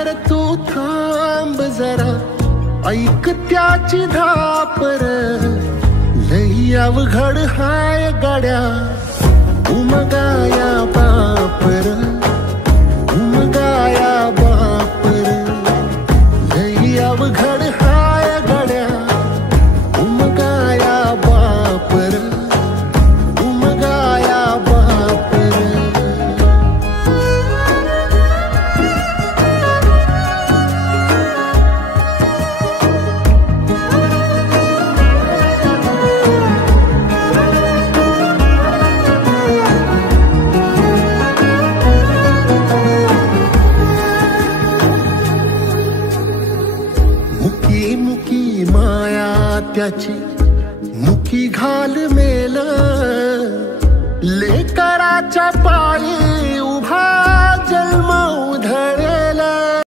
अरे तू थांब जरा, ऐक त्याची धापर, लई अवघड हाय गड्या उमगाया बापर, उमगाया बापर, लई अवघड हाय गड्या उमगाया बापर, उमगाया बापर। मुकी मुकी माया त्याची मुकी घाल मेल, लेकराच्या पायी उभा